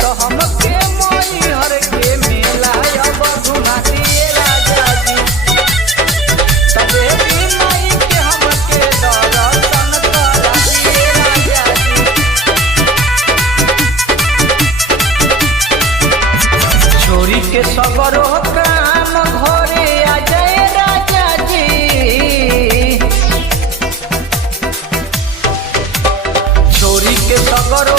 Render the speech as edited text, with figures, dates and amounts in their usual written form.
तो हमके मैहर के मेला अब घुमा दिए राजा जी। तबे भी माई के हमके दर्शन करा दिए राजा जी। छोरी के सगरो काम घरे आ जाए राजा जी। छोरी के सगरो